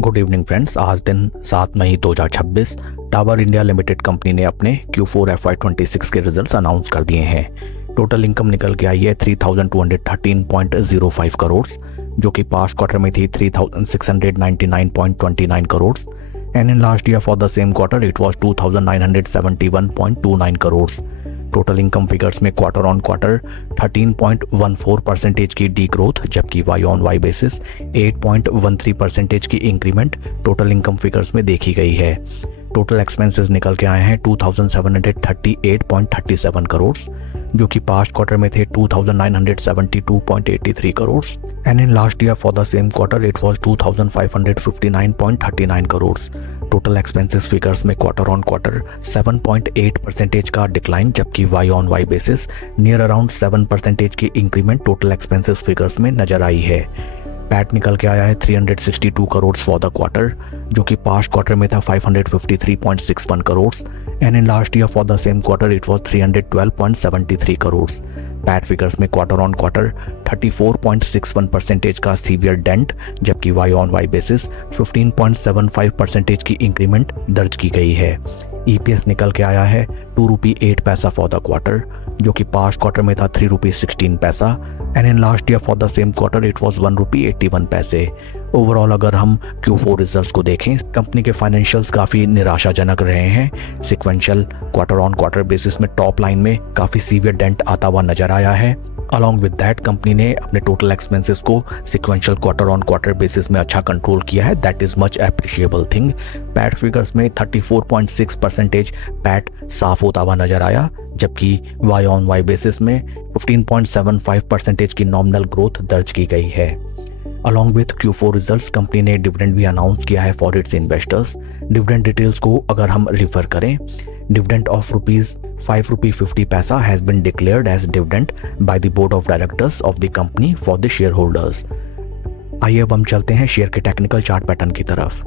Good evening friends. आज दिन 7 मई 2026 tower India limited company ने अपने Q4 FY26 के रिजल्ट्स अनाउंस कर दिए हैं। टोटल इनकम निकल के आई है 3213.05 करोड़, जो कि पास्ट क्वार्टर में थी 3699.29 crore and in last year for the same quarter it was 2971.29 crore. Total income figures में क्वार्टर ऑन क्वार्टर 13.14% की डी ग्रोथ, जबकि वाई ऑन वाई बेसिस 8.13% की इंक्रीमेंट टोटल इनकम फिगर्स में देखी गई है। टोटल एक्सपेंसेस निकल के आए हैं 2738.37 करोड़, जो कि पास्ट क्वार्टर में थे 2972.83 crore and in last year for the same quarter it was 2559.39 crore. Total expenses figures में क्वार्टर ऑन क्वार्टर 7.8% का डिक्लाइन, जबकि Y on Y basis near around 7% की इंक्रीमेंट टोटल एक्सपेंसेस फिगर्स में नजर आई है। पैट निकल के आया है 362 करोड़ फॉर द क्वार्टर, जो कि पास्ट क्वार्टर में था 553.61 crore and in last year for the same quarter it was 312.73 crore. PAT figures में क्वार्टर ऑन क्वार्टर 34.61% का सीवियर डेंट, जबकि वाई ऑन वाई बेसिस 15.75% की इंक्रीमेंट दर्ज की गई है। ईपीएस निकल के आया है ₹2.08 फॉर द क्वार्टर, जो कि पास्ट क्वार्टर में था ₹3.16 and in last year for the same quarter it was ₹1.81। Overall अगर हम Q4 रिजल्ट्स को देखें, कंपनी के फाइनेंशियल्स काफ़ी निराशाजनक रहे हैं। Sequential quarter on quarter basis में टॉप लाइन में काफ़ी सीवियर डेंट आता हुआ नजर आया है। अलॉन्ग विद दैट कंपनी ने अपने टोटल एक्सपेंसेस को sequential quarter on quarter basis में अच्छा कंट्रोल किया है। That is much appreciable thing. PAT figures में 34.6% पैट साफ होता हुआ नजर आया, जबकि वाई ऑन वाई बेसिस में 15.75% की नॉमिनल ग्रोथ दर्ज की गई है। Along with Q4 results company ने डिविडेंड भी अनाउंस किया है for its investors. Dividend details को अगर हम रिफर करें, dividend of ₹5.50 has been declared as dividend by the board of directors of the company for the shareholders। आइए अब हम चलते हैं शेयर के टेक्निकल चार्ट पैटर्न की तरफ।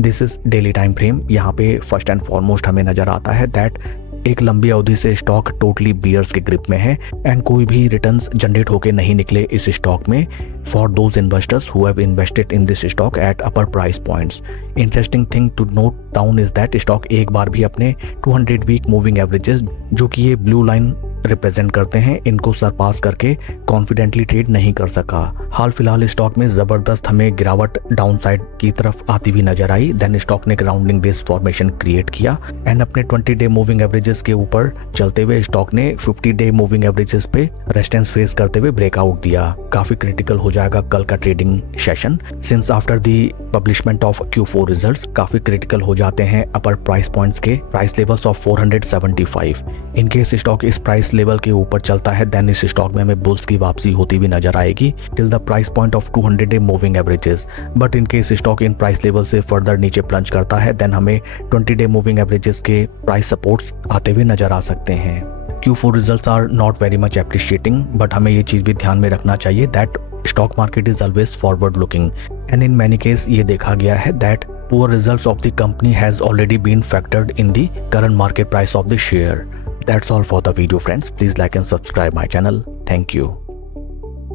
This is daily time frame. यहाँ पे फर्स्ट एंड फॉरमोस्ट हमें नजर आता है दैट एक लंबी अवधि से स्टॉक टोटली बियर्स के ग्रिप में है एंड कोई भी रिटर्न्स जनरेट होके नहीं निकले इस स्टॉक में for those investors who have invested in this stock at upper price points. Interesting thing to note down is that stock एक बार भी अपने 200 वीक मूविंग एवरेजेस, जो कि ये ब्लू लाइन रिप्रेजेंट करते हैं, इनको सरपास करके कॉन्फिडेंटली ट्रेड नहीं कर सका। हाल फिलहाल स्टॉक में जबरदस्त हमें गिरावट डाउनसाइड की तरफ आती हुई नजर आई। देन स्टॉक ने एक राउंडिंग बेस फॉर्मेशन क्रिएट किया एंड अपने 20 डे मूविंग एवरेजेस के ऊपर चलते हुए स्टॉक ने 50 डे मूविंग एवरेजेस पे रेजिस्टेंस फेस करते हुए ब्रेकआउट दिया। काफी क्रिटिकल हो जाएगा कल का trading session, since after the publishment of Q4 results काफी क्रिटिकल हो जाते हैं अपर प्राइस पॉइंट्स के price levels of 475। In case stock इस प्राइस लेवल के ऊपर चलता है देन इस स्टॉक में हमें बुल्स की वापसी होती हुई नजर आएगी till the price point of 200 day moving averages. But in case stock in price level से फर्दर नीचे प्लंज करता है देन हमें 20 डे मूविंग एवरेजेस के प्राइस सपोर्ट्स आते हुए नजर आ सकते हैं। Q4 results are not very much appreciating, but हमें ये चीज भी ध्यान में रखना चाहिए that stock market is always forward looking and in many case ये देखा गया है that poor results of the company has already been factored in the current market price of the share. That's all for the video friends. Please like and subscribe my channel. Thank you.